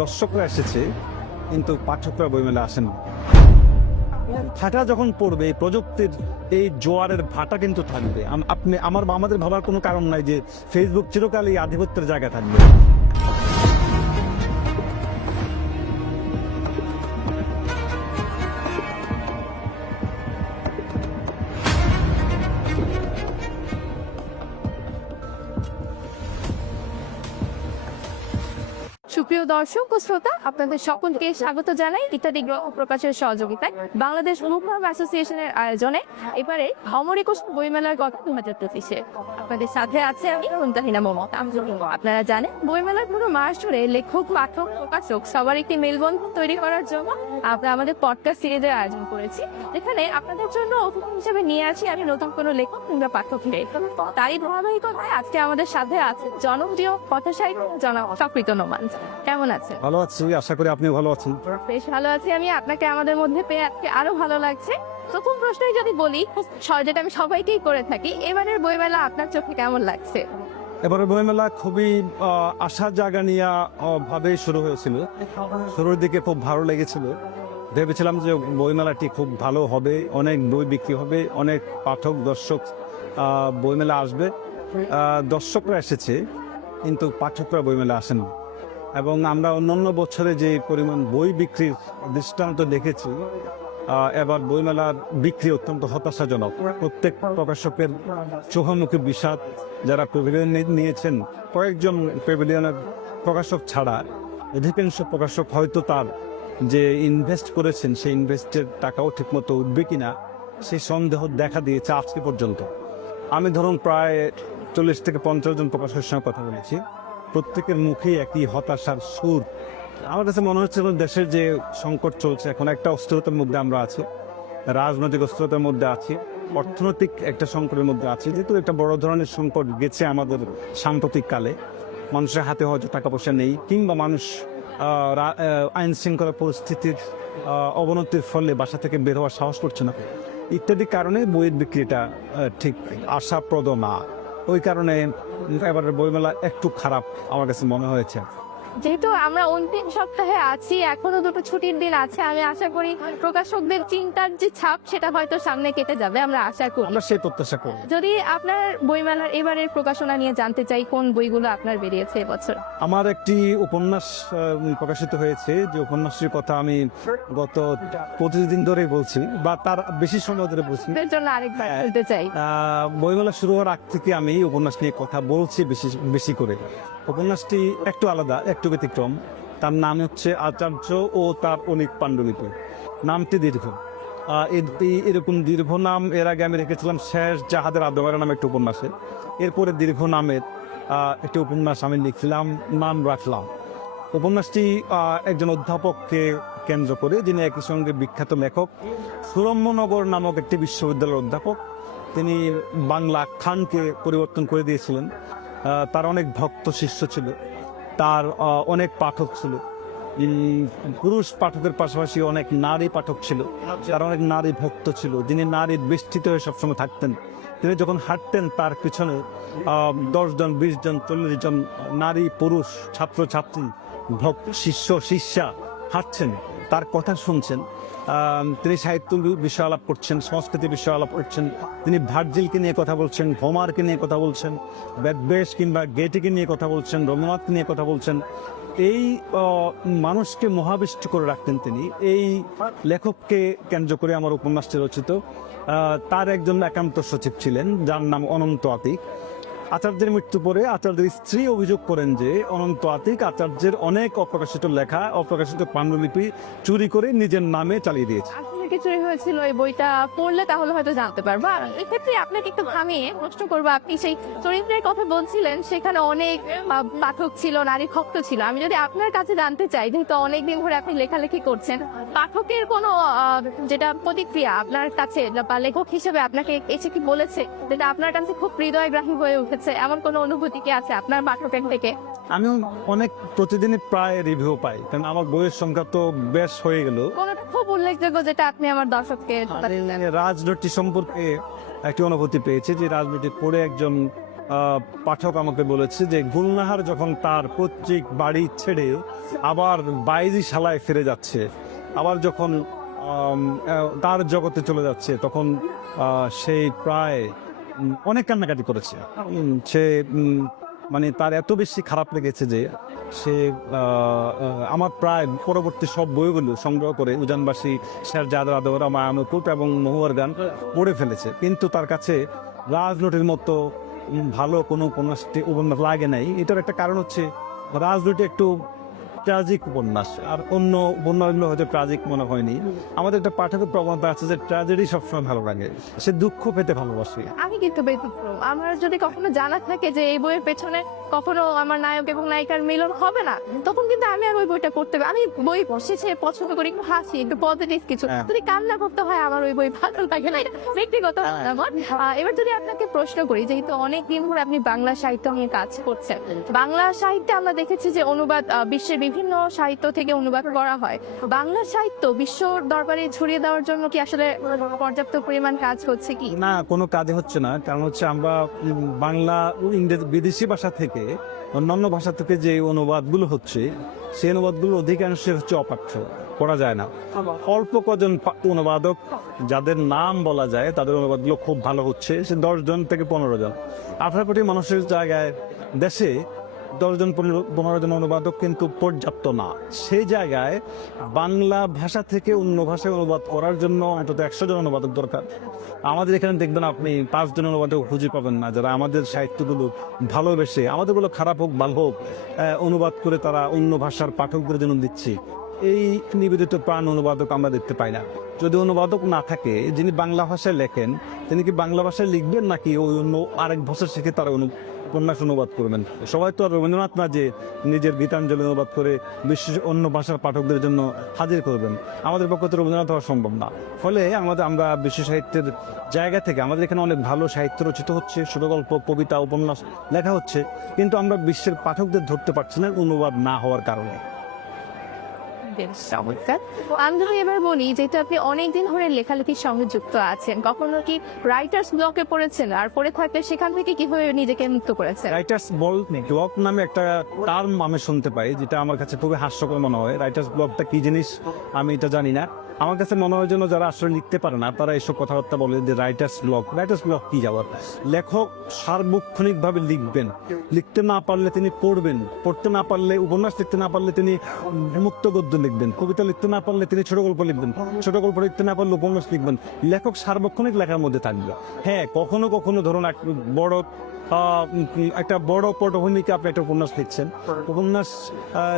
দর্শকরা এসেছে, কিন্তু পাঠকরা বইমেলা আসেন ভাটা যখন পড়বে প্রযুক্তির এই জোয়ারের ভাটা কিন্তু থাকবে। আপনি আমার আমাদের ভাবার কোনো কারণ নাই যে ফেসবুক চিরকালই আধিপত্যের জায়গা থাকবে। সুপ্রিয় দর্শক ও শ্রোতা, আপনাদের সকলকে স্বাগত জানাই ইত্যাদি গ্রহ প্রকাশের সহযোগিতায় বাংলাদেশ অনুপ্রভ অ্যাসোসিয়েশনের আয়োজনে এবারে অমর একুশ বইমেলার গত দু হাজার পঁচিশে। আপনাদের সাথে আছে আমি রুন্তাহিনা মমতা আপনারা জানেন, বইমেলার পুরো মাস জুড়ে লেখক, পাঠক, প্রকাশক সবার একটি মেলবন্ধন তৈরি করার জন্য আমরা আমাদের পডকাস্ট সিরিজের আয়োজন করেছি। যেখানে আপনাদের জন্য অতিথি হিসেবে নিয়ে আসি আমি নতুন কোনো লেখক কিংবা পাঠককে তারই ধারাবাহিকতায় আজকে আমাদের সাথে আছে জনপ্রিয় কথা সাহিত্য জনাব সকৃত নোমান। কেমন আছেন? ভালো আছি আশা করি আপনিও ভালো আছেন। বেশ ভালো আছি আমি আপনাকে আমাদের মধ্যে পেয়ে আজকে আরও ভালো লাগছে। প্রথম প্রশ্নই যদি বলি যেটা আমি সবাইকেই করে থাকি এবারের বইমেলা আপনার চোখে কেমন লাগছে? এবারে বইমেলা খুবই আহ, আশার জায়গা নিয়ে আহ, ভাবে শুরু হয়েছিল। শুরুর দিকে খুব ভালো লেগেছিল। ভেবেছিলাম যে বইমেলাটি খুব ভালো হবে অনেক বই বিক্রি হবে অনেক পাঠক দর্শক আহ, বইমেলা আসবে। আহ, দর্শকরা এসেছে কিন্তু পাঠকরা বইমেলা আসেন এবং আমরা অন্যান্য বছরে যে পরিমাণ বই বিক্রির দৃষ্টান্ত দেখেছি এবার বইমেলার বিক্রি অত্যন্ত হতাশাজনক। প্রত্যেক প্রকাশকের চোখামুখী বিষাদ যারা প্যাভিলিয়ন নিয়েছেন, কয়েকজন প্যাভিলিয়নের প্রকাশক ছাড়া অধিকাংশ প্রকাশক হয়তো তার যে ইনভেস্ট করেছেন, সেই ইনভেস্টের টাকাও ঠিকমতো উঠবে কিনা সেই সন্দেহ দেখা দিয়েছে আজকে পর্যন্ত। আমি ধরুন প্রায় চল্লিশ থেকে পঞ্চাশ জন প্রকাশকের সঙ্গে কথা বলেছি। প্রত্যেকের মুখেই একই হতাশার সুর। আমার কাছে মনে হচ্ছে দেশের যে সংকট চলছে, এখন একটা অস্থিরতার মধ্যে আমরা আছি, রাজনৈতিক অস্থিরতার মধ্যে আছি, অর্থনৈতিক একটা সংকটের মধ্যে আছি, যেহেতু একটা বড় ধরনের সংকট গেছে আমাদের সাম্প্রতিক কালে। মানুষের হাতে হয়তো টাকা পয়সা নেই, কিংবা মানুষ আইন শৃঙ্খলা পরিস্থিতির অবনতির ফলে বাসা থেকে বের হওয়ার সাহস করছে না। ইত্যাদি কারণে বইয়ের বিক্রিটা ঠিক আশাপ্রদ না ওই কারণে এবারের বইমেলা একটু খারাপ আমার কাছে মনে হয়েছে। যেহেতু আমরা অন্তিম সপ্তাহে আছি এখনও দুটো ছুটির দিন আছে আমি আশা করি প্রকাশকদের চিন্তার যে ছাপ সেটা হয়তো সামনে কেটে যাবে আমরা আশা করি। আমরা সেই প্রত্যাশা করি। যদি আপনার বইমেলার এবারের প্রকাশনা নিয়ে জানতে চাই কোন বইগুলো আপনার বেরিয়েছে এবছর? আমার একটি উপন্যাস প্রকাশিত হয়েছে যে উপন্যাসটির কথা আমি গত প্রতিদিন ধরেই বলছি বা তার বেশি সময় ধরে বলছি। এর জন্য আরেকবার হ্যাঁ। বলতে চাই। বইমেলা শুরু হওয়ার আগ থেকে আমি উপন্যাস নিয়ে কথা বলছি বেশি বেশি করে। উপন্যাসটি একটু আলাদা, একটু ব্যতিক্রম। তার নাম হচ্ছে আচার্য ও তার অনেক পাণ্ডুলিপি। নামটি দীর্ঘ। এরকম দীর্ঘ নাম এর আগে আমি রেখেছিলাম শেষ জাহাদের আদমের নামে একটা উপন্যাসে। এরপরে দীর্ঘ নামের একটি উপন্যাস আমি লিখলাম, নাম রাখলাম। উপন্যাসটি একজন অধ্যাপককে কেন্দ্র করে, যিনি একই সঙ্গে বিখ্যাত লেখক সুরম্যনগর নামক একটি বিশ্ববিদ্যালয়ের অধ্যাপক। তিনি বাংলা খানকে পরিবর্তন করে দিয়েছিলেন। তার অনেক ভক্ত শিষ্য ছিল। তার অনেক পাঠক ছিল। পুরুষ পাঠকের পাশাপাশি অনেক নারী পাঠক ছিল। তার অনেক নারী ভক্ত ছিল। যিনি নারীর বেষ্টিত হয়ে সবসময় থাকতেন। তিনি যখন হাঁটতেন, তার পিছনে দশজন বিশ জন চল্লিশ জন নারী, পুরুষ ছাত্র ছাত্রী ভক্ত, শিষ্য, শিষ্যা হাঁটছেন, তার কথা শুনছেন তিনি সাহিত্য বিষয় আলাপ করছেন, সংস্কৃতি বিষয় আলাপ করছেন, তিনি ভার্জিলকে নিয়ে কথা বলছেন, হোমারকে নিয়ে কথা বলছেন বেদবেশ কিংবা গেটিকে নিয়ে কথা বলছেন, রবীন্দ্রনাথকে নিয়ে কথা বলছেন, এই মানুষকে মহাবিষ্ট করে রাখতেন তিনি। এই লেখককে কেন্দ্র করে আমার উপন্যাসটি রচিত। তার একজন একান্ত সচিব ছিলেন, যার নাম অনন্ত আতিক। আচার্যের মৃত্যু পরে আচার্যের স্ত্রী অভিযোগ করেন যে অনন্ত আতিক আচার্যের অনেক অপ্রকাশিত লেখা, অপ্রকাশিত পাণ্ডুলিপি চুরি করে নিজের নামে চালিয়ে দিয়েছে। আসলে কি চুরি হয়েছিল এই বইটা পড়লে তাহলে হয়তো জানতে পারব। আর এক্ষেত্রে আপনাকে একটু থামিয়ে প্রশ্ন করব আপনি সেই চরিত্রের কথা বলছিলেন সেখানে অনেক পাঠক ছিল নারী ভক্ত ছিল। আমি যদি আপনার কাছে জানতে চাই যেহেতু অনেকদিন ধরে আপনি লেখালেখি করছেন পাঠকের কোনো যেটা প্রতিক্রিয়া আপনার কাছে বা লেখক হিসেবে আপনাকে এসে কি বলেছে যেটা আপনার কাছে খুব হৃদয়গ্রাহী হয়ে উঠেছে এমন কোনো অনুভূতি কি আছে আপনার পাঠকের থেকে? আমি অনেক প্রতিদিনই প্রায় রিভিউ পাই কারণ আমার বইয়ের সংখ্যা তো বেশ হয়ে গেল। কোনোটা খুব উল্লেখযোগ্য যেটা আপনি আমার দর্শককে রাজনীতি সম্পর্কে একটি অনুভূতি পেয়েছে যে রাজনীতি পড়ে একজন পাঠক আমাকে বলেছে যে গুলনাহার যখন তার পৈতৃক বাড়ি ছেড়ে আবার বাইরি শালায় ফিরে যাচ্ছে আবার যখন তার জগতে চলে যাচ্ছে তখন সেই প্রায় অনেক কান্নাকাটি করেছে। সে মানে তার এত বেশি খারাপ লেগেছে যে সে আমার প্রায় পরবর্তী সব বইগুলো সংগ্রহ করে উজানবাসী শেরজাদ রাদৌরা মায়ানুকুট এবং মহুয়ার গান পড়ে ফেলেছে। কিন্তু তার কাছে রাজনীতির মতো ভালো কোনো উপন্যাসটি উপন্যাস লাগে নাই। এটার একটা কারণ হচ্ছে রাজনীতি একটু ট্রাজিক উপন্যাস। আর অন্য উপন্যাসগুলো হয়তো ট্রাজিক মনে হয়নি। আমাদের একটা পাঠকের প্রবণতা আছে যে ট্র্যাজেডি সবসময় ভালো লাগে। সে দুঃখ পেতে ভালোবাসে। আমি কিন্তু ব্যতিক্রম। আমার যদি কখনো জানা থাকে যে এই বইয়ের পেছনে কখনো আমার নায়ক এবং নায়িকার মিলন হবে না তখন কিন্তু আমি আর ওই বইটা পড়তে পারি- আমি বই শেষে পছন্দ করি একটু হাসি একটু পজিটিভ কিছু। হ্যাঁ। যদি কান্না করতে হয় আমার ওই বই ভালো লাগে না। ব্যক্তিগত মতামত। এবার যদি আপনাকে প্রশ্ন করি যেহেতু অনেক দিন ধরে আপনি বাংলা সাহিত্য নিয়ে কাজ করছেন বাংলা সাহিত্যে আমরা দেখেছি যে অনুবাদ বিশ্বের বিভিন্ন সাহিত্য থেকে অনুবাদ করা হয়। বাংলা সাহিত্য বিশ্ব দরবারে ছড়িয়ে দেওয়ার জন্য কি আসলে পর্যাপ্ত পরিমাণ কাজ হচ্ছে কি? না, কোনো কাজে হচ্ছে না। কারণ হচ্ছে আমরা বাংলা ইংরেজি, বিদেশি ভাষা থেকে অন্যান্য ভাষা থেকে যে অনুবাদগুলো হচ্ছে, সেই অনুবাদগুলো অধিকাংশই হচ্ছে অপাঠ্য। করা যায় না। অল্প কজন অনুবাদক, যাদের নাম বলা যায়, তাদের অনুবাদগুলো খুব ভালো হচ্ছে। সে দশ জন থেকে পনেরো জন। আঠারো কোটি মানুষের জায়গায়, দেশে দশজন, পনেরো জন অনুবাদক কিন্তু পর্যাপ্ত না। সেই জায়গায় বাংলা ভাষা থেকে অন্য ভাষায় অনুবাদ করার জন্য অন্তত একশো জন অনুবাদক দরকার। আমাদের এখানে দেখবেন আপনি পাঁচজন অনুবাদক খুঁজে পাবেন না। যারা আমাদের সাহিত্যগুলো ভালোবেসে আমাদেরগুলো খারাপ হোক, ভালো হোক অনুবাদ করে তারা অন্য ভাষার পাঠকদের জন্য দিচ্ছে। এই নিবেদিত প্রাণ অনুবাদক আমরা দেখতে পাই না। যদি অনুবাদক না থাকে, যিনি বাংলা ভাষায় লেখেন, তিনি কি বাংলা ভাষায় লিখবেন নাকি ওই অন্য আরেক ভাষা শিখে তারা অনু উপন্যাস অনুবাদ করবেন। সবাই তো আর রবীন্দ্রনাথ না যে নিজের গীতাঞ্জলি অনুবাদ করে বিশ্বের অন্য ভাষার পাঠকদের জন্য হাজির করবেন। আমাদের পক্ষে তো রবীন্দ্রনাথ হওয়া সম্ভব না। ফলে আমাদের, আমরা বিশ্ব সাহিত্যের জায়গা থেকে আমাদের এখানে অনেক ভালো সাহিত্য রচিত হচ্ছে, ছোটগল্প, কবিতা, উপন্যাস লেখা হচ্ছে। কিন্তু আমরা বিশ্বের পাঠকদের ধরতে পারছি না অনুবাদ না হওয়ার কারণে। বেশ চমৎকার। আমি যদি এবার বলি যেহেতু আপনি অনেকদিন ধরে লেখালেখির সঙ্গে যুক্ত আছেন কখনো কি রাইটার্স ব্লকে পড়েছেন? আর পড়ে থাকলে সেখান থেকে কীভাবে নিজেকে মুক্ত করেছেন? রাইটার্স বল ব্লক নামে একটা টার্ম আমি শুনতে পাই যেটা আমার কাছে খুবই হাস্যকর মনে হয়। রাইটার্স ব্লকটা কি জিনিস? আমি এটা জানি না। আমার কাছে মনে হয় যেন যারা আসলে লিখতে পারে না, তারা এইসব কথাবার্তা বলে যে রাইটার্স ব্লগ রাইটার্স ব্লক কি যাবার লেখক সার্বক্ষণিকভাবে লিখবেন। লিখতে না পারলে তিনি পড়বেন। পড়তে না পারলে, উপন্যাস লিখতে না পারলে তিনি মুক্ত গদ্য লিখবেন। কবিতা লিখতে না পারলে তিনি ছোট গল্প লিখবেন। ছোট গল্প লিখতে না পারলে উপন্যাস লিখবেন। লেখক সার্বক্ষণিক লেখার মধ্যে থাকবে। হ্যাঁ কখনো কখনো ধরুন এক বড় একটা বড় পটভূমিকে আপনি একটা উপন্যাস লিখছেন। উপন্যাস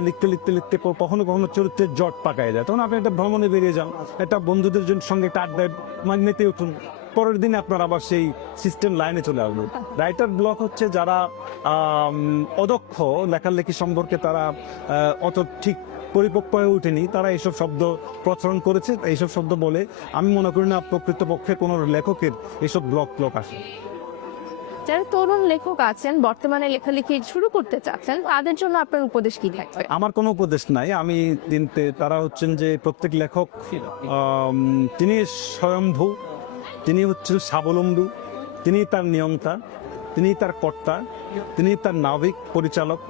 লিখতে লিখতে লিখতে কখনো কখনো চরিত্রের জট পাকায় যায়। তখন আপনি একটা ভ্রমণে বেরিয়ে যান। একটা বন্ধুদের জন্য সঙ্গে একটা আড্ডায় মানে মেতে উঠুন। পরের দিন আপনার আবার সেই সিস্টেম লাইনে চলে আসবেন রাইটার ব্লক হচ্ছে যারা অদক্ষ লেখালেখি সম্পর্কে তারা অত ঠিক পরিপক্ক হয়ে ওঠেনি। তারা এইসব শব্দ প্রচলন করেছে। এইসব শব্দ বলে আমি মনে করি না প্রকৃতপক্ষে কোনো লেখকের এইসব ব্লক ব্লক আসে। যারা তরুণ লেখক আছেন, বর্তমানে লেখালেখি শুরু করতে চাচ্ছেন। তাদের জন্য আপনার উপদেশ কি থাকবে? আমার কোনো উপদেশ নাই। আমি দিনতে তারা হচ্ছেন যে প্রত্যেক লেখক তিনি স্বয়ম্ভু, তিনি হচ্ছেন স্বাবলম্বী, তিনি তার নিয়ন্তা, তিনি তার কর্তা, তিনি তার নাবিক, পরিচালক।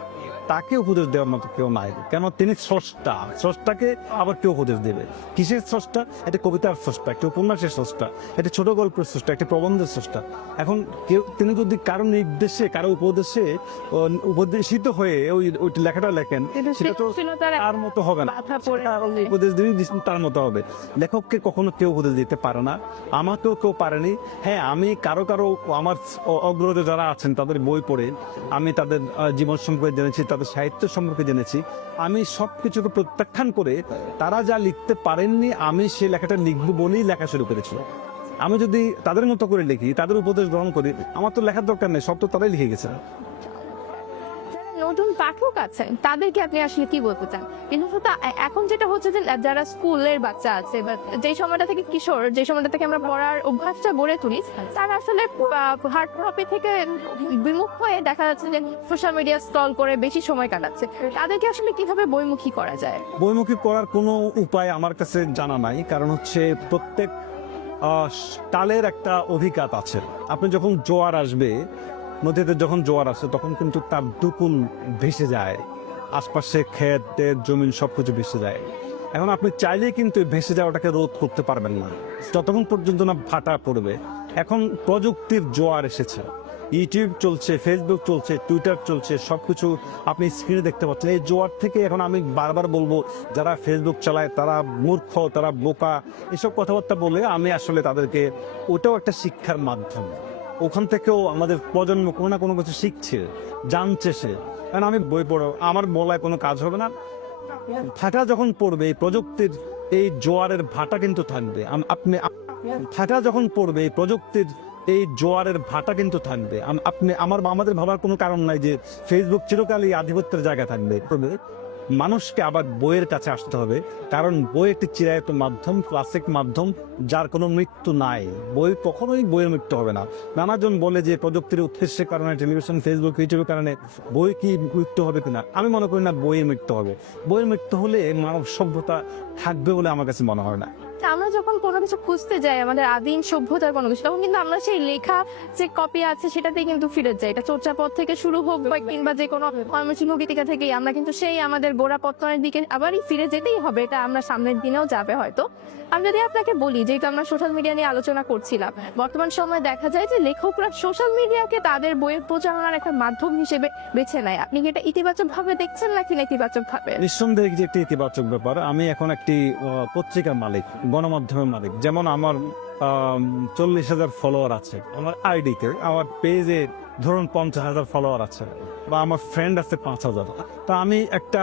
তাকে উপদেশ দেওয়ার মতো কেউ নাই। কেন? তিনি স্রষ্টা। স্রষ্টাকে আবার কেউ উপদেশ দেবে? কিসের স্রষ্টা? এটা কবিতার স্রষ্টা একটা উপন্যাসের স্রষ্টা এটা ছোট গল্পের স্রষ্টা একটা প্রবন্ধের স্রষ্টা। এখন কেউ তিনি যদি কারও নির্দেশে কারও উপদেশে উপদেশিত হয়ে ওই ওই লেখাটা লেখেন সেটা তো তার মতো হবে না। উপদেশ দিবি তার মতো হবে। লেখককে কখনো কেউ উপদেশ দিতে পারে না। আমাকেও কেউ পারেনি। হ্যাঁ আমি কারও কারও আমার অগ্রজ যারা আছেন তাদের বই পড়ে আমি তাদের জীবন সম্পর্কে জেনেছি তাদের সাহিত্য সম্পর্কে জেনেছি, আমি সব কিছুকে প্রত্যাখ্যান করে তারা যা লিখতে পারেননি, আমি সেই লেখাটা লিখব বলেই লেখা শুরু করেছি আমি যদি তাদের মতো করে লিখি, তাদের উপদেশ গ্রহণ করি, আমার তো লেখার দরকার নেই, সব তো তারাই লিখে গেছে। নতুন পাঠক আছেন, তাদেরকে আপনি আসলে কি বলতে চান? বিশেষত এখন যেটা হচ্ছে যে যারা স্কুলের বাচ্চা আছে বা যে সময়টা থেকে কিশোর যে সময়টা থেকে আমরা পড়ার অভ্যাসটা গড়ে তুলি, তারা আসলে হার্ড কপি থেকে বিমুখ হয়ে দেখা যাচ্ছে যে সোশ্যাল মিডিয়া স্ক্রল করে বেশি সময় কাটাচ্ছে। তাদেরকে আসলে কীভাবে বইমুখী করা যায়? বইমুখী করার কোনো উপায় আমার কাছে জানা নাই, কারণ হচ্ছে প্রত্যেক তালের একটা অভিজ্ঞতা আছে। আপনি যখন জোয়ার আসবে নদীতে যখন জোয়ার আসে, তখন কিন্তু তার দুকুল ভেসে যায়। আশপাশে ক্ষেত জমিন সব কিছু ভেসে যায়। এখন আপনি চাইলেই কিন্তু ভেসে যাওয়াটাকে রোধ করতে পারবেন না। যতক্ষণ পর্যন্ত না ভাটা পড়বে, এখন প্রযুক্তির জোয়ার এসেছে। ইউটিউব চলছে ফেসবুক চলছে টুইটার চলছে সব কিছু আপনি স্ক্রিনে দেখতে পাচ্ছেন। এই জোয়ার থেকে এখন আমি বারবার বলব, যারা ফেসবুক চালায়, তারা মূর্খ, তারা বোকা, এসব কথাবার্তা বলে আমি আসলে তাদেরকে, ওটাও একটা শিক্ষার মাধ্যম। ওখান থেকেও আমাদের প্রজন্ম কোনো না কোনো কিছু শিখছে, জানছে সে। কারণ আমি বই পড়ো, আমার বলায় কোনো কাজ হবে না। ফাটা যখন পড়বে, এই প্রযুক্তির এই জোয়ারের ভাটা কিন্তু থাকবে। আপনি আপ- ফাটা যখন পড়বে, এই প্রযুক্তির এই জোয়ারের ভাটা কিন্তু থাকবে। আপনি আমার আমাদের ভাবার কোনো কারণ নাই যে ফেসবুক চিরকালই আধিপত্যের জায়গা থাকবে। মানুষকে আবার বইয়ের কাছে আসতে হবে। কারণ বই একটি চিরায়ত মাধ্যম, ক্লাসিক মাধ্যম, যার কোনো মৃত্যু নাই। বই কখনোই বইয়ের মৃত্যু হবে না। নানাজন বলে যে প্রযুক্তির উদ্দেশ্যের কারণে টেলিভিশন, ফেসবুক, ইউটিউবের কারণে বই কি মৃত্যু হবে কিনা, আমি মনে করি না বইয়ের মৃত্যু হবে। বইয়ের মৃত্যু হলে মানব সভ্যতা থাকবে বলে আমার কাছে মনে হয় না। আমরা যখন কোনো কিছু খুঁজতে যাই আমাদের আদিম সভ্যতার কোনো কিছু তখন কিন্তু আমরা সেই লেখা যে কপি আছে সেটাতেই কিন্তু ফিরে যাই। এটা চর্চাপদ থেকে শুরু হোক বা কিংবা যে কোনো ময়মনসিংহ গীতিকা থেকেই আমরা কিন্তু সেই আমাদের গোড়াপত্তনের দিকে আবারই ফিরে যেতেই হবে। এটা আমরা সামনের দিনেও যাবে হয়তো। আমি যদি আপনাকে বলি যেহেতু আমরা সোশ্যাল মিডিয়া নিয়ে আলোচনা করছিলাম বর্তমান সময়ে দেখা যায় যে লেখকরা সোশ্যাল মিডিয়াকে তাদের বইয়ের প্রচারণার একটা মাধ্যম হিসেবে বেছে নেয়। আপনি কি এটা ইতিবাচক ভাবে দেখছেন নাকি নেতিবাচক ভাবে নিঃসন্দেহে যে একটি ইতিবাচক ব্যাপার। আমি এখন একটি আহ, পত্রিকার মালিক। গণমাধ্যমের মালিক। যেমন আমার চল্লিশ হাজার ফলোয়ার আছে। আমার আইডিতে আমার পেজে ধরুন পঞ্চাশ হাজার ফলোয়ার আছে। বা আমার ফ্রেন্ড আছে পাঁচ হাজার। তা আমি একটা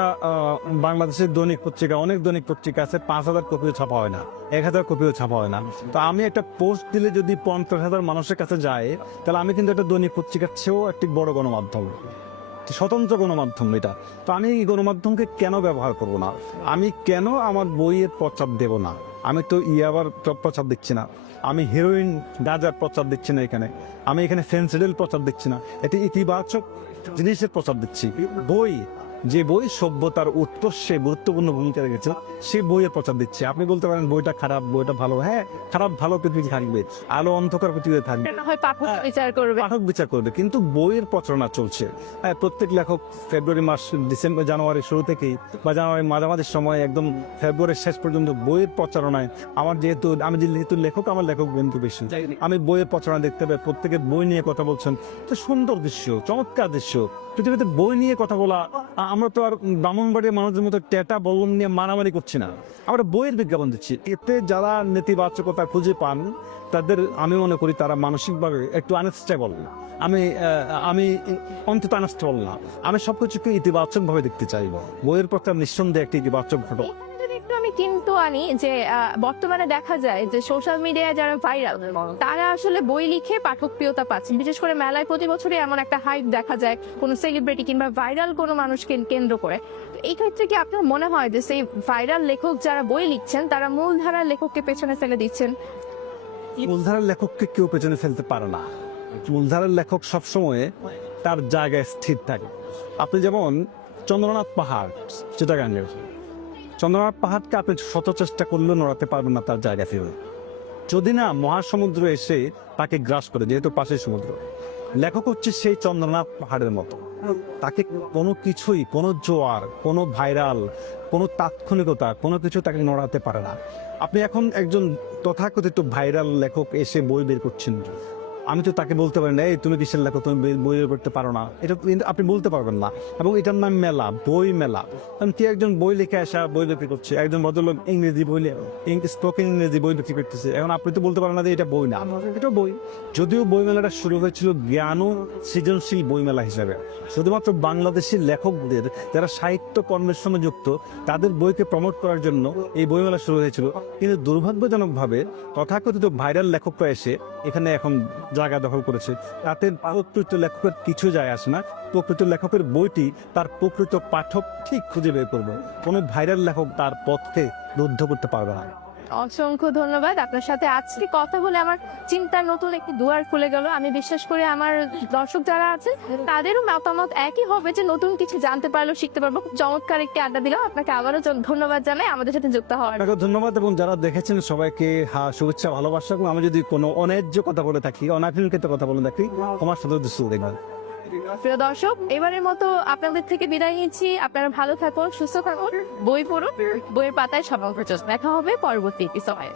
বাংলাদেশের দৈনিক পত্রিকা, অনেক দৈনিক পত্রিকা আছে, পাঁচ হাজার কপিও ছাপা হয় না। এক হাজার কপিও ছাপা হয় না। তো আমি একটা পোস্ট দিলে যদি পঞ্চাশ হাজার মানুষের কাছে যায়, তাহলে আমি কিন্তু একটা দৈনিক পত্রিকার চেয়েও একটি বড় গণমাধ্যম। স্বতন্ত্র গণমাধ্যম এটা। তো আমি এই গণমাধ্যমকে কেন ব্যবহার করব না? আমি কেন আমার বইয়ের প্রচার দেব না? আমি তো ইয়াবার প্র- প্রচার দিচ্ছি না। আমি হিরোইন গাজার প্রচার দিচ্ছি না এখানে। আমি এখানে ফেন্সিডেল প্রচার দিচ্ছি না। এটি ইতিবাচক জিনিসের প্রচার দিচ্ছি বই যে বই সভ্যতার উৎকর্ষে গুরুত্বপূর্ণ ভূমিকা রেখেছে সেই বইয়ের প্রচার দিচ্ছে। আপনি বলতে পারেন বইটা খারাপ বইটা ভালো। হ্যাঁ খারাপ ভালো পৃথিবী থাকবে। আলো অন্ধকার পৃথিবী থাকবে। পাঠক বিচার করবে। পাঠক বিচার করবে। কিন্তু বইয়ের প্রচারণা চলছে। হ্যাঁ, প্রত্যেক লেখক ফেব্রুয়ারি মাস ডিসেম্বর জানুয়ারি শুরু থেকেই বা জানুয়ারি মাঝামাঝি সময় একদম ফেব্রুয়ারির শেষ পর্যন্ত বইয়ের প্রচারণায় আমার যেহেতু আমি যেহেতু লেখক আমার লেখক বন্ধু বেশি। আমি বইয়ের প্রচারণা দেখতে পাই প্রত্যেকের বই নিয়ে কথা বলছেন। তো সুন্দর দৃশ্য চমৎকার দৃশ্য। পৃথিবীতে বই নিয়ে কথা বলা আমরা তো আর ব্রাহ্মণবাড়ির মানুষদের মতো টেটা বলুন নিয়ে মারামারি করছি না। আমরা বইয়ের বিজ্ঞাপন দিচ্ছি। এতে যারা নেতিবাচকতা খুঁজে পান তাদের আমি মনে করি তারা মানসিকভাবে একটু আনস্টেবল আমি আহ, আমি অন্তত আনস্টেবল না। আমি সবকিছুকে কিছুকে ইতিবাচকভাবে দেখতে চাইব। বইয়ের প্রতি নিঃসন্দেহে একটি ইতিবাচক ঘটনা আমি কিন্তু আনি যে বর্তমানে দেখা যায় যে সোশ্যাল মিডিয়ায় যারা ভাইরাল তারা আসলে বই লিখে পাঠকপ্রিয়তা পাচ্ছে। বিশেষ করে মেলায় প্রতি বছরই এমন একটা হাইপ দেখা যায়, কোনো সেলিব্রিটি কিংবা ভাইরাল কোনো মানুষকে কেন্দ্র করে। এই ক্ষেত্রে কি আপনার মনে হয় যে সেই ভাইরাল লেখক যারা বই লিখছেন, তারা মূলধারার লেখককে পেছনে ফেলে দিচ্ছেন? মূলধারার লেখককে কেউ পেছনে ফেলতে পারে না। মূলধারার লেখক সবসময় তার জায়গায় স্থির থাকে। আপনি যেমন চন্দ্রনাথ পাহাড় চিটাগাঙ্গের চন্দ্রনাথ পাহাড়কে আপনি শত চেষ্টা করলেও নড়াতে পারবেন না তার জায়গা ফিরে। যদি না, মহাসমুদ্র এসে তাকে গ্রাস করে, যেহেতু পাশে সমুদ্র। লেখক হচ্ছে সেই চন্দ্রনাথ পাহাড়ের মতো। তাকে কোনো কিছুই, কোনো জোয়ার, কোনো ভাইরাল, কোনো তাৎক্ষণিকতা, কোনো কিছু তাকে নড়াতে পারে না। আপনি এখন একজন তথাকথিত ভাইরাল লেখক এসে বই বের করছেন। আমি তো তাকে বলতে পারি না, এই, তুমি কিসের লেখো? তুমি বই- করতে পারো না। এটা আপনি বলতে পারবেন না। এবং এটার নাম মেলা, বই মেলা। কারণ কি একজন বই লিখে আসা, বই বিক্রি করছে, একজন ভদ্রলোক ইংরেজি বই স্পোকেন ইংরেজি বই বিক্রি করতেছে। এখন আপনি তো বলতে পারেন না যে এটা বই না। এটা বই। যদিও বই মেলাটা শুরু হয়েছিল জ্ঞান সৃজনশীল বই মেলা হিসাবে। শুধুমাত্র বাংলাদেশি লেখকদের যারা সাহিত্য কর্মের সঙ্গে যুক্ত, তাদের বইকে প্রমোট করার জন্য এই বইমেলা শুরু হয়েছিল। কিন্তু দুর্ভাগ্যজনকভাবে তথাকথিত ভাইরাল লেখকরা এসে এখানে এখন জায়গা দখল করেছে। তাতে প্রকৃত লেখকের কিছু যায় আসে না। প্রকৃত লেখকের বইটি তার প্রকৃত পাঠক ঠিক খুঁজে বের করবে। কোনো ভাইরাল লেখক তার পথকে রুদ্ধ করতে পারবে না। অসংখ্য ধন্যবাদ। আপনার সাথে আজকে কথা বলে আমার চিন্তার নতুন একটি দুয়ার খুলে গেল। আমি বিশ্বাস করি আমার দর্শক যারা আছে, তাদেরও মতামত একই হবে যে নতুন কিছু জানতে পারল, শিখতে পারব চমৎকার একটি আড্ডা দিলাম। আপনাকে আবারও ধন্যবাদ জানাই আমাদের সাথে যুক্ত হওয়ার। ধন্যবাদ এবং যারা দেখেছেন সবাইকে হ্যাঁ শুভেচ্ছা, ভালোবাসা। আমি যদি কোনো অন্যায্য কথা বলে থাকি, অনাকাঙ্ক্ষিত কথা বলে থাকি আমার সাথে দেখবেন প্রিয় দর্শক, এবারের মতো আপনাদের থেকে বিদায় নিচ্ছি। আপনারা ভালো থাকুন, সুস্থ থাকুন, বই পড়ুন, বইয়ের পাতায় সমগ্র দেখা হবে পরবর্তী এপিসোডে